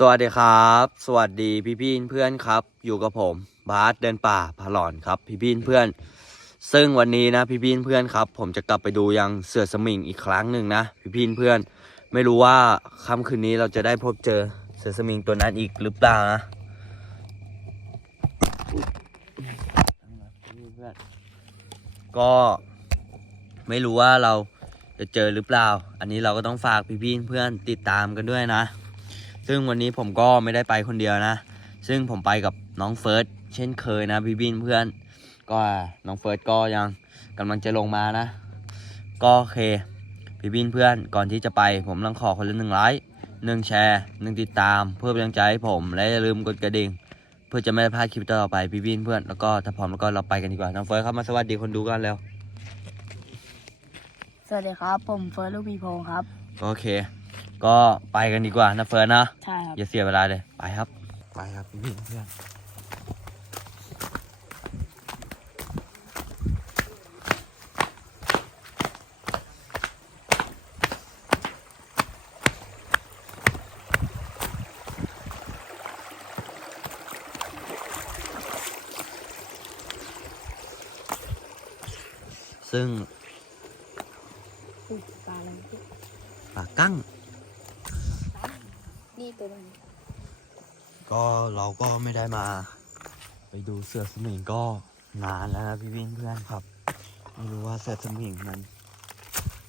สวัสดีครับ สวัสดีพี่พี่เพื่อนครับ อยู่กับผมบาสเดินป่าพาหลอนครับพี่พี่เพื่อน ซึ่งวันนี้นะพี่พี่เพื่อนครับ ผมจะกลับไปดูยังเสือสมิงอีกครั้งหนึ่งนะพี่พี่เพื่อน ไม่รู้ว่าค่ำคืนนี้เราจะได้พบเจอเสือสมิงตัวนั้นอีกหรือเปล่านะก็ไม่รู้ว่าเราจะเจอหรือเปล่า อันนี้เราก็ต้องฝากพี่พี่เพื่อนติดตามกันด้วยนะ ซึ่งวันนี้ผมก็ไม่ได้ไปคนเดียวนะ ซึ่งผมไปกับน้องเฟิร์สเช่นเคยนะพี่บินเพื่อน ก็น้องเฟิร์สก็ยังกำลังจะลงมานะ ก็โอเคพี่บินเพื่อนก่อนที่จะไปผมต้องขอคนละหนึ่งไลค์หนึ่งแชร์หนึ่งติดตาม เพื่อเป็นกำลังใจให้ผม และอย่าลืมกดกระดิ่ง เพื่อจะไม่ได้พลาดคลิปต่อไปพี่บินเพื่อนแล้วก็ถ้าพร้อมแล้วก็เราไปกันดีกว่าน้องเฟิร์สเข้ามาสวัสดีคนดูกันแล้วสวัสดีครับ ผมเฟิร์สลูกพีโพงครับ โอเค ก็ไปกันดีกว่านะเฟิร์สนะใช่ครับ อย่าเสียเวลาเลย ไปครับ ไปครับพี่พี่เพื่อนซึ่งอุ๊ยปลาอะไรพี่ปลากั้งนี่ ตัวนึงก็เราก็ไม่ได้มา ไปดูเสือสมิงก็นานแล้วนะพี่วินเพื่อนครับ ไม่รู้ว่าเสือสมิงมัน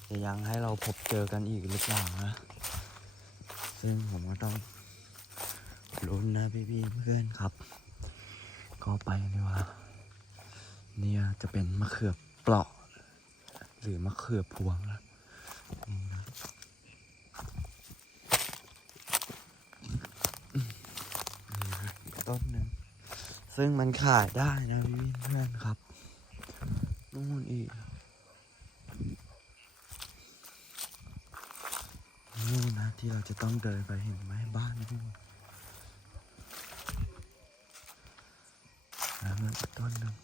จะยังให้เราพบเจอกันอีกหรือเปล่านะ ซึ่งผมก็ต้องลุ้นนะพี่พี่เพื่อนครับ ก็ไปเลยว่า เนี่ยจะเป็นมะเขือเปราะ หรือมะเขือพวงนะนี่นะ อีกต้นหนึ่ง ซึ่งมันขายได้นะพี่เพื่อนครับ นู่นอีกนู่นนะที่เราจะต้องเดินไปเห็นไหมบ้านนู่นแล้วมันต้นหนึ่ง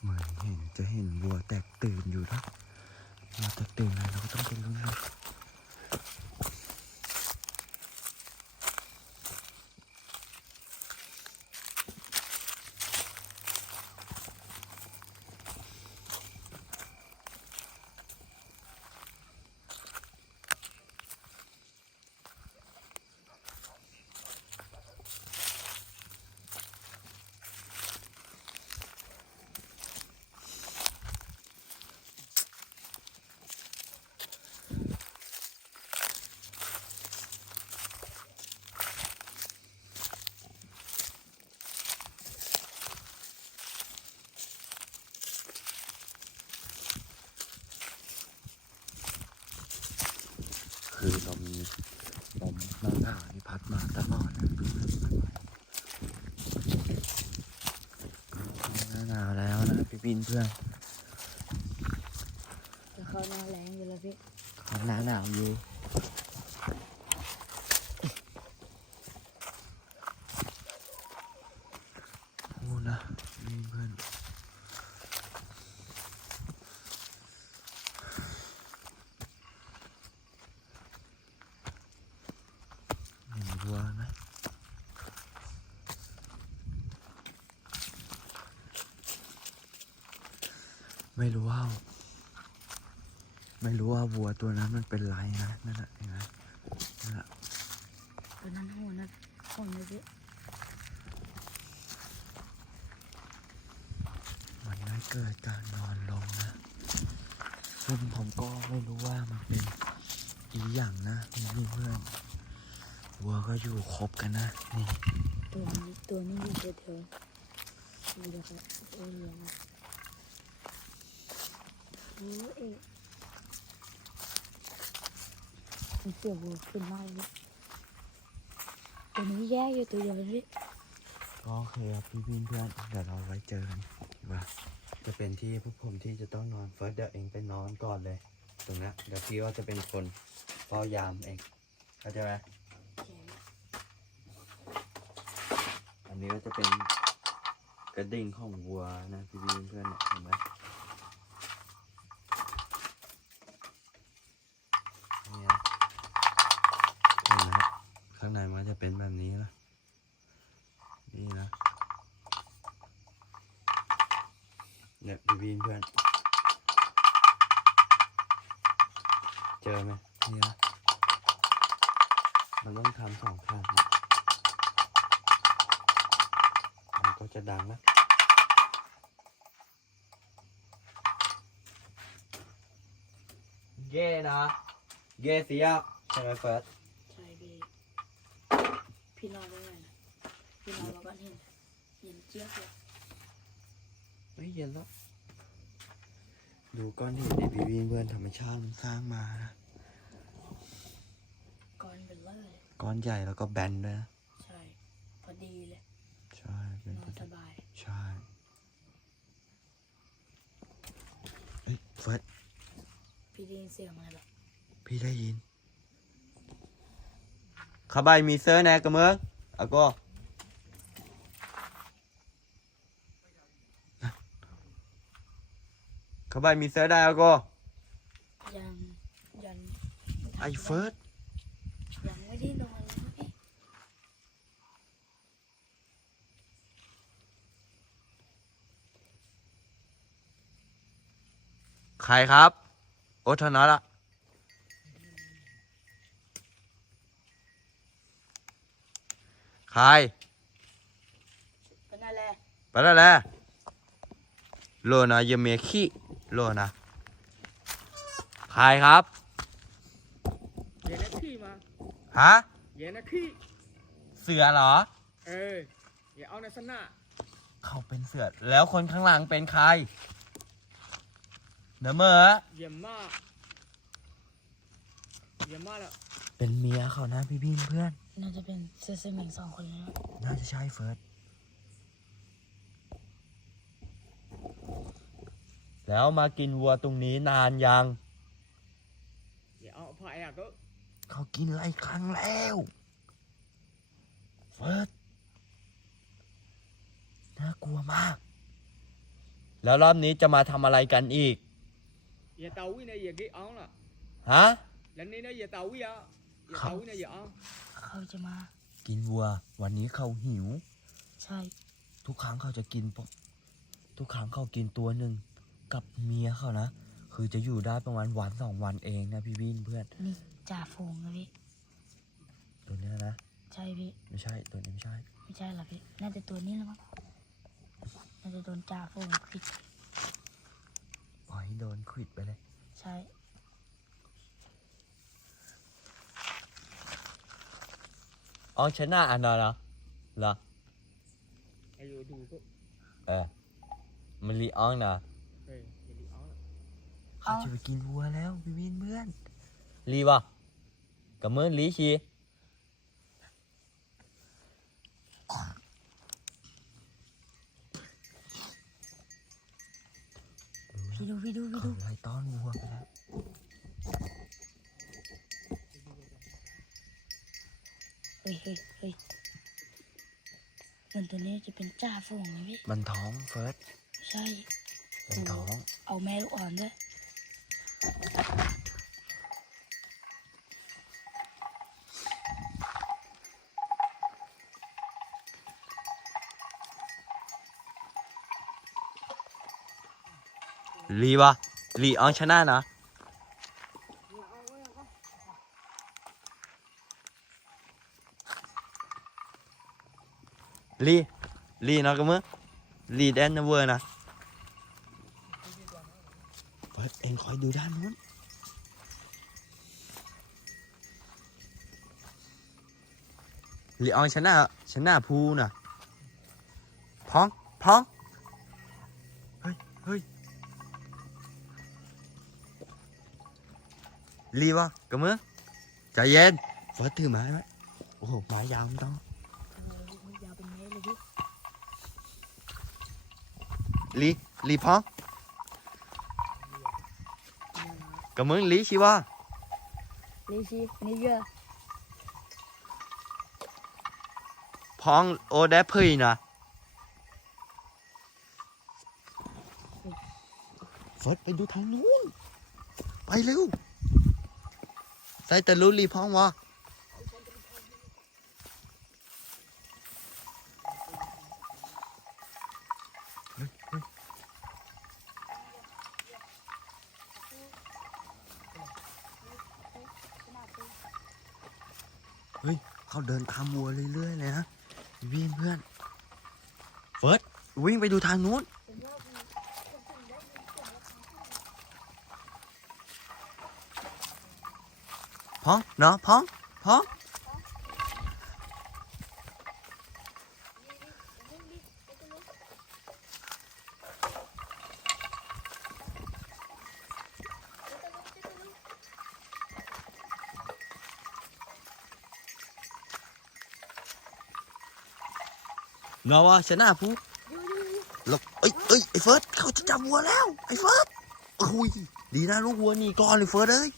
เหมือนเห็นจะเห็นวัวแตกตื่นอยู่นะวัวแตกตื่นอะไรเราก็ต้องเป็นรุ่นนะ คือลมลมหน้าหนาวนี่พัดมาตลอดนะหน้าหนาวแล้วนะพี่บินเพื่อนจะเข้าหน้าแรงอยู่แล้วพี่เขาหน้าหนาวอยู่โอ้นะนี่เพื่อนเห็นวัวไหม ไม่รู้ว่า ไม่รู้ว่าวัวตัวนั้นมันเป็นไรนะนั่นแหละเห็นไหมนั่นแหละตัวนั้นหัวนะผมเลยพี่มันได้เกิดการนอนลงนะซึ่งผมก็ไม่รู้ว่ามันเป็นอีหยังนะนี่เพื่อนวัวก็อยู่ครบกันนะนี่ตัวนี้ตัวนี้อยู่เฉยๆดูเดี๋ยวครับเอ้ยเดี๋ยว นะโอ้เอ๊ะมันเสียหัวขึ้นมากเลยตัวนี้แยกอยู่ตัวเดียวเลยพี่ก็โอเคครับพี่พี่เพื่อนเดี๋ยวเราไว้เจอกันว่าจะเป็นที่พวกผมที่จะต้องนอนเฟิร์สเดี๋ยวเองไปนอนก่อนเลย ตรงนี้เดี๋ยวพี่ก็จะเป็นคนเฝ้ายามเองเข้าใจไหมอันนี้ก็จะเป็นกระดิ่งของวัวนะพี่พี่เพื่อนๆเนี่ยเห็นไหมนี่นะางในมันจะ เป็นแบบนี้นะ นี่นะ เนี่ยพี่บีนเพื่อน เจอไหมนี่นะ มันต้องทำสองข้างมันก็จะดังนะเย่นะ เย่เสียใช่ไหมเฟิร์ส ใช่พี่ พี่นอนได้ไงนะพี่นอนแล้วก็เห็นเห็นเจี๊ยบเลยไม่เย็นแล้วดูก้อนหินในพี่บีนเพื่อนธรรมชาติมันสร้างมานะก้อนเบลเลอร์เลยก้อนใหญ่แล้วก็แบนด้วยนะใช่ พอดีเลย ใช่เป็นนอพอนสดีบาย ใช่เฮ้ยเฟิร์สพี่ได้ยินเสียงอะไรหรอพี่ได้ยินขาบายมีเซอร์แน่กระเมืองอะก็ ขาบายมีเซอร์ได้อะก็ยังยังไอ้เฟิร์สยังไม่ได้นอนเลยนะพี่ใครครับ โอ้เท่านั้นละใครเป็นอะไรไปแล้วแหละโลนะยาเมคิ โลนะใครครับ เย็นนะขี้มา ฮะ เย็นนะขี้เสือเหรอ เอออย่าเอาในสนะเขาเป็นเสือ แล้วคนข้างหลังเป็นใครเนอะเมอเยี่ยมมากเยี่ยมมากแล้วเป็นเมียเขานะพี่พี่เพื่อน น่าจะเป็นเซซเหม่งสองคนแล้ว น่าจะใช่เฟิร์ส แล้วมากินวัวตรงนี้นานยังอย่าเอาพอแอกก็เขากินหลายครั้งแล้วเฟิร์สน่ากลัวมาก แล้วรอบนี้จะมาทำอะไรกันอีก อย่าเตาวินะอย่ากี่อ้องล่ะฮะ แล้วนี่นะอย่าเตาวิอะอย่าครับเตาวินะอย่าอ้องเขาจะมา กินวัว วันนี้เขาหิว ใช่ ทุกครั้งเขาจะกินปกทุกครั้งเขากินตัวหนึ่ง กับเมียเขานะ คือจะอยู่ได้ประมาณวันสองวันเองนะพี่วินเพื่อน นี่จ่าฝูงนะพี่ตัวเนี้ยนะ ใช่พี่ ไม่ใช่ตัวนี้ไม่ใช่ ไม่ใช่หรอพี่ น่าจะตัวนี้แล้วมั้ง น่าจะโดนจ่าฝูงผิดปล่อยให้โดนควิดไปเลย ใช่ อ๋อชนะอันนั้นเหรอเหรอ ไอ้โยดูก็ เออมันลีอองนะ เอออย่าดีอ้องล่ะ เขาจะไปกินวัวแล้วพี่วินเพื่อนลีวะกับมือลีชีพี่ดูพี่ดูพี่เขาดูไล่ต้อนวัวไปแล้วเฮ้ยเฮ้ยเฮ้ยเหมือนตัวนี้จะเป็นจ่าฝูงนะพี่มันท้องเฟิร์สใช่มันท้อง เอาแม่ลูกอ่อนด้วย ลีวะลีอองชนะนะลีลีนะกับมือลีแดนเวอร์นะ เฟิร์สเองคอยดูด้านนู้นลีอองชนะชนะพูนะพร้องพร้องเฮ้ยเฮ้ย รีวะ กับมือใจเย็นเฟิร์สถือไม้ไว้โอ้โหไม้ยาวไม่ต้องยาวเป็นเมตรเลยพี่ลีลีพองกับมือลีชิวะเลชีนี่เยอะพองโอเดพยนะเฟิร์สไปดูทางนู้นไปเร็วใส่แต่รู้ลีพองวะ ฮ้ยเขาเดินตามวัวเรื่อยๆเลยนะวิ่งเพื่อนเฟิร์สวิ่งไปดูทางนู้นผมว่าผมผมถึงได้ยินพ้องเนาะพ้องพ้อง เนาวะชนะผู้หลบเอ้ยเอ้ยไอ้เฟิร์สเขาจะจับวัวแล้ว ไอ้เฟิร์สโอ้ยดีนะลูกวัวนี่ก่อนเลยเฟิร์สเอ้ย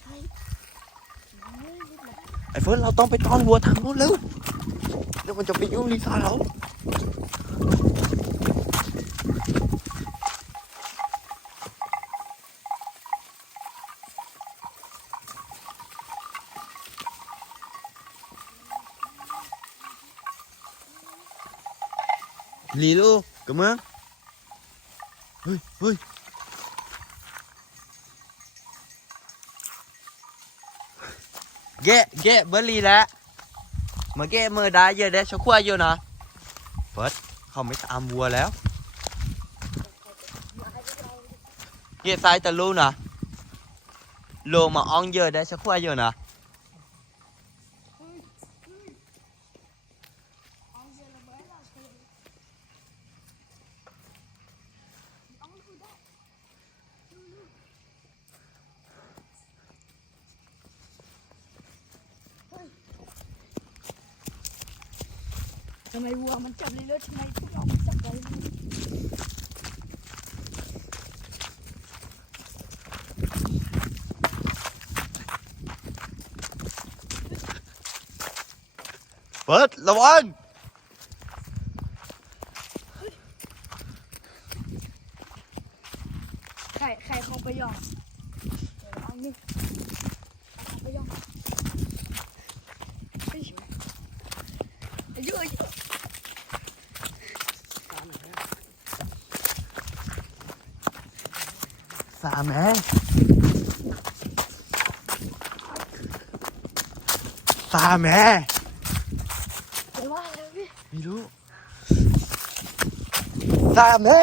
ไอ้เฟิร์สเราต้องไปต้อนวัวทางโน้นเร็วเดี๋ยวมันจะไปยุ่งรีสอร์ทเรา ลีลูกกระเมืองเฮ้ยเฮ้ย ghê ghê bớt ly đã mà ghê mơ đá giờ để cho khoa vô nè bớt không mấy tạm vua léo ghê sai tà luôn nè lô mà on giờ để cho khoa vô nè ทำไมวัวมันจับเรื่อยๆทำไมพวกเราไม่จับไป เบิร์ดระวังใครใครคงไปยองเดี๋ยวเอานี่เอาไปยองเฮ้ยอายุอายุสามแม่สามแม่ไปว่าแล้วพี่ ไม่รู้สามแม่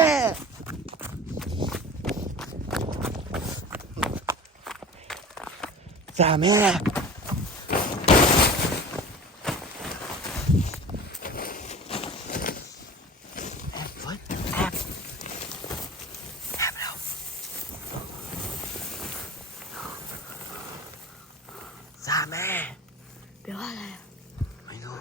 สามแม่แอบเฟิร์สแอบแอบแล้วสามแม่ ไปว่าอะไรอะ ไม่รู้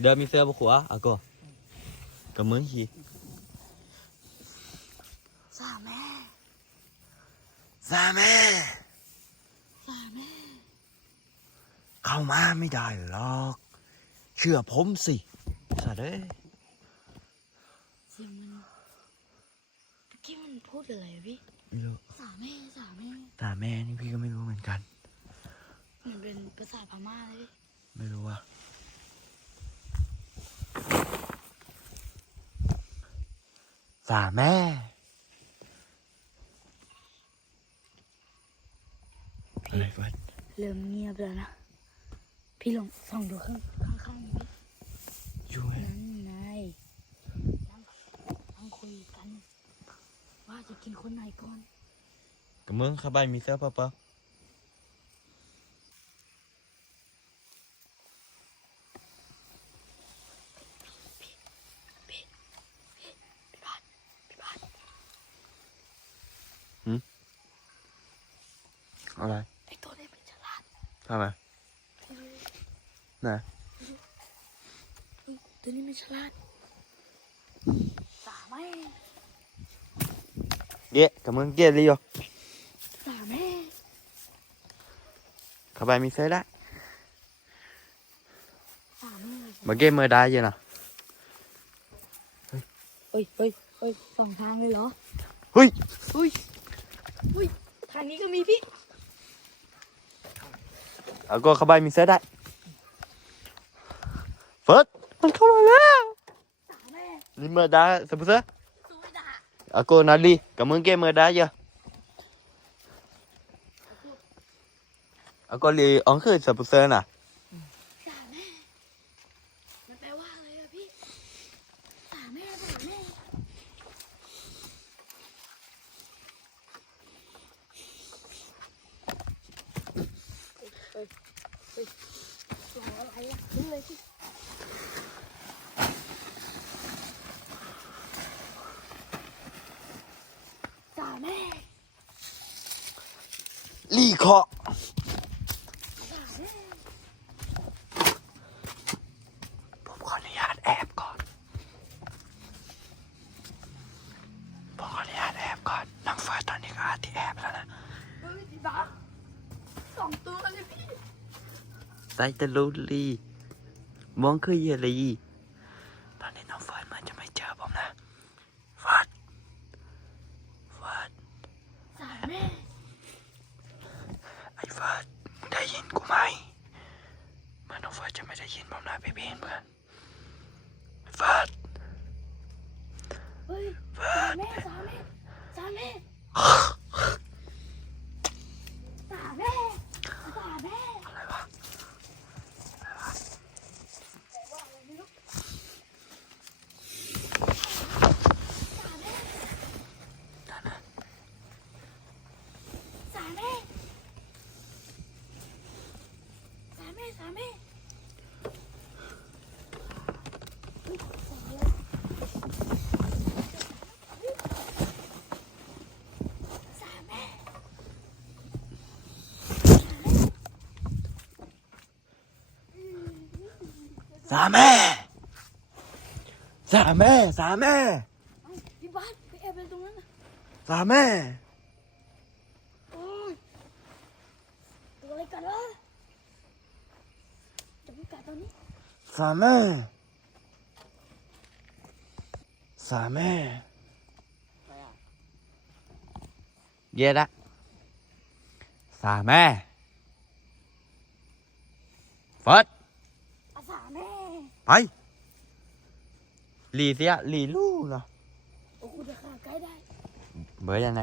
เดินมีเสื้อปะขัวอะก็กับมึงฮีสามแม่สาแม่สามแม่เข้ามาไม่ได้หรอก เชื่อผมสิสัตว์เอ้ยเสียงมันเมื่อกี้มันพูดอะไรอะพี่ไม่รู้สามแม่สามแม่สาแม่นี่พี่ก็ไม่รู้เหมือนกันมันเป็นภาษาพม่าเลยพี่ไม่รู้ว่า สาแม่ อะไรวะเริ่มเงียบแล้วนะ พี่ลองส่องดูข้างข้างๆพี่อยู่ไหมนั่นไงนั่งนั่งคุยกัน ว่าจะกินคนไหนก่อน กับมึงเข้าไปมีเสื้อปะปะ พี่บาสพี่บาส อะไร ไอตัวนี้มันฉลาด ทำไม พี่ดูดิ ไหน เฮ้ยตัวนี้มันฉ ลาดสามแม่เย่กับมึงเย่เลยโยสามแม่เข้าไปมีเสื้อได้สามแม่มาเก้มือได้ยังนะเฮ้ยเฮ้ยเฮ้ยสองทางเลยเหรอเฮ้ยเฮ้ยเฮ้ยทางนี้ก็มีพี่เอาก็เข้าไปมีเสื้อได้เฟิร์ส มันเข้ามาแล้วสามแม่นี่มือได้สมมติเสื้อสู้ไม่ได้ Aku nali, kamu ke mơ đá chưa? Aku li ông khơi sập sơn à? สามแม่มันแปลว่าอะไรอะพี่สามแม่สามแม่เฮ้ยเฮ้ยเฮ้ยอะไรอะขึ้นเลยพี่สามแม่ Li kho. สามแม่ ผมขออนุญาตแอบก่อน ผมขออนุญาตแอบก่อนน้องเฟิร์สตอนนี้ก็อาที่แอบแล้วนะ เฮ้ยพี่ บ้าสองตัวเลยพี่ไซตะลุลีมองคือเยลีตอนนี้น้องเฟิร์สมันจะไม่เจอผมนะเฟิร์สเฟิร์ส สามแม่ ไอ้เฟิร์สมึงได้ยินกูไหมเหมันน้องเฟิร์สจะไม่ได้ยินผมนะพี่พี่เพื่อนเฟิร์ส เฮ้ยสามแม่สามแม่สามแม่สามแม่สามแม่ อะไรวะ สามแม่สามแม่สามแม่เฮ้ยสามแม่สามแม่ สามแม่สามแม่สามแไปหลีเสียหลีลู่เนาะโอ้คุณจะขาใกล้ได้เบอร์ยังไง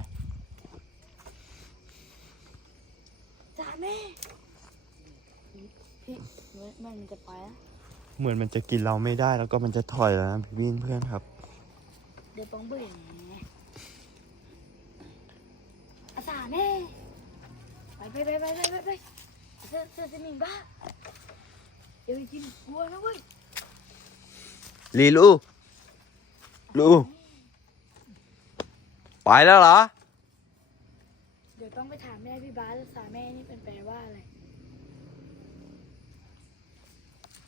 สาแม่พี่พี่แม่มันจะไปแล้วเหมือนมันจะกินเราไม่ได้แล้วก็มันจะถอยแล้วนะพี่บินเพื่อนครับ เดี๋ยวป้องเบื่อไงอาสาแม่ไปไปไปไปไปไปเสือเสือสมิงบ้าเดี๋ยวไปกินกลัวนะเว้ย ลีลู่ลู่ไปแล้วเหรอ เดี๋ยวต้องไปถามแม่พี่บ้าสอาสาแม่นี่เป็นแปลว่าอะไร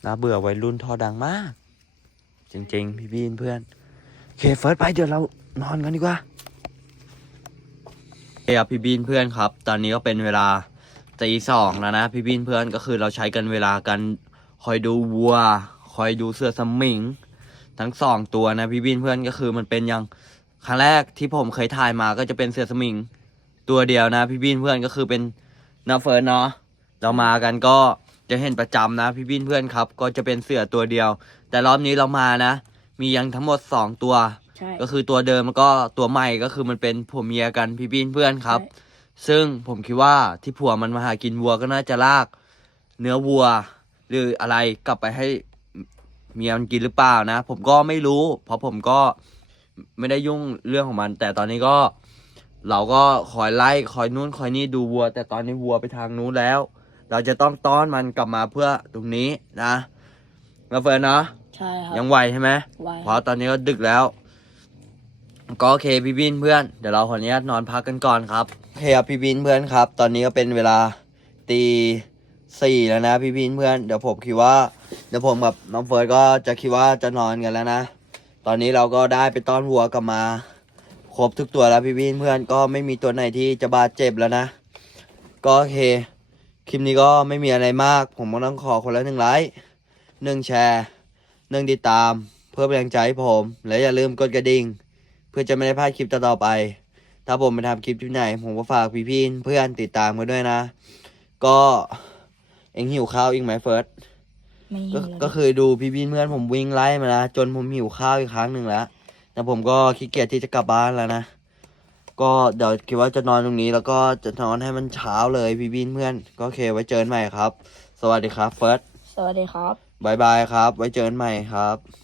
น่าเบื่อวัยรุ่นท่อดังมาก จริงๆ พี่บินเพื่อนโอเคเฟิร์สไปเดี๋ยวเรานอนกันดีกว่าเอ้ยพี่บินเพื่อนครับ ตอนนี้ก็เป็นเวลาตีสองแล้วนะ พี่บินเพื่อนก็คือเราใช้กันเวลากันคอยดูวัว คอยดูเสือสมิง ทั้งสองตัวนะพี่บินเพื่อนก็คือมันเป็นอย่างครั้งแรกที่ผมเคยถ่ายมาก็จะเป็นเสือสมิง ตัวเดียวนะ พี่บินเพื่อนก็คือเป็นนาเฟิร์นเนาะเรามากันก็จะเห็นประจำนะ พี่บินเพื่อนครับ ก็จะเป็นเสือตัวเดียว แต่รอบนี้เรามานะ มียังทั้งหมดสองตัวใช่ก็คือตัวเดิมแล้วก็ตัวใหม่ก็คือมันเป็นผัวเมียกันพี่บินเพื่อนครับ ซึ่งผมคิดว่าที่ผัวมันมาหากินวัวก็น่าจะลาก เนื้อวัว หรืออะไรกลับไปให้ เมียมันกินหรือเปล่านะ ผมก็ไม่รู้ เพราะผมก็ไม่ได้ยุ่งเรื่องของมัน แต่ตอนนี้ก็ เราก็คอยไล่คอยนู่นคอยนี่ดูวัว แต่ตอนนี้วัวไปทางนู้นแล้ว เราจะต้องต้อนมันกลับมาเพื่อตรงนี้นะมาเฟิร์นเนาะใช่ครับ ยังไหวใช่ไหมไวเพราะตอนนี้ก็ดึกแล้ว ก็โอเคพี่บินเพื่อน เดี๋ยวเราขออนุญาตนอนพักกันก่อนครับโอเคครับพี่บินเพื่อนครับ ตอนนี้ก็เป็นเวลาตี สี่แล้วนะพี่บินเพื่อนเดี๋ยวผมคิดว่า เดี๋ยวผมกับน้องเฟิร์สก็จะคิดว่าจะนอนกันแล้วนะ ตอนนี้เราก็ได้ไปต้อนวัวกลับมาครบทุกตัวแล้วพี่บินเพื่อนก็ไม่มีตัวไหนที่จะบาดเจ็บแล้วนะ ก็โอเคคลิปนี้ก็ไม่มีอะไรมาก ผมก็ต้องขอคนละหนึ่งไลค์หนึ่งแชร์หนึ่งติดตาม เพื่อเป็นแรงใจให้ผม และอย่าลืมกดกระดิ่ง เพื่อจะไม่ได้พลาดคลิปต่อไป ถ้าผมไปทำคลิปที่ไหน ผมก็ฝากพี่ๆเพื่อนติดตามกันด้วยนะ ก็ เอ็งหิวข้าวอีกไหมเฟิร์สไม่ก็หิวแล้วก็คือดูพี่ๆเพื่อนผมวิ่งไล่มานะจนผมหิวข้าวอีกครั้งหนึ่งแล้วแต่ผมก็ขี้เกียจที่จะกลับบ้านแล้วนะ ก็เดี๋ยวคิดว่าจะนอนตรงนี้แล้วก็จะนอนให้มันเช้าเลยพี่บินเพื่อน ก็โอเคไว้เจอกันใหม่ครับ สวัสดีครับเฟิร์สสวัสดีครับ บายบายครับ ไว้เจอกันใหม่ครับ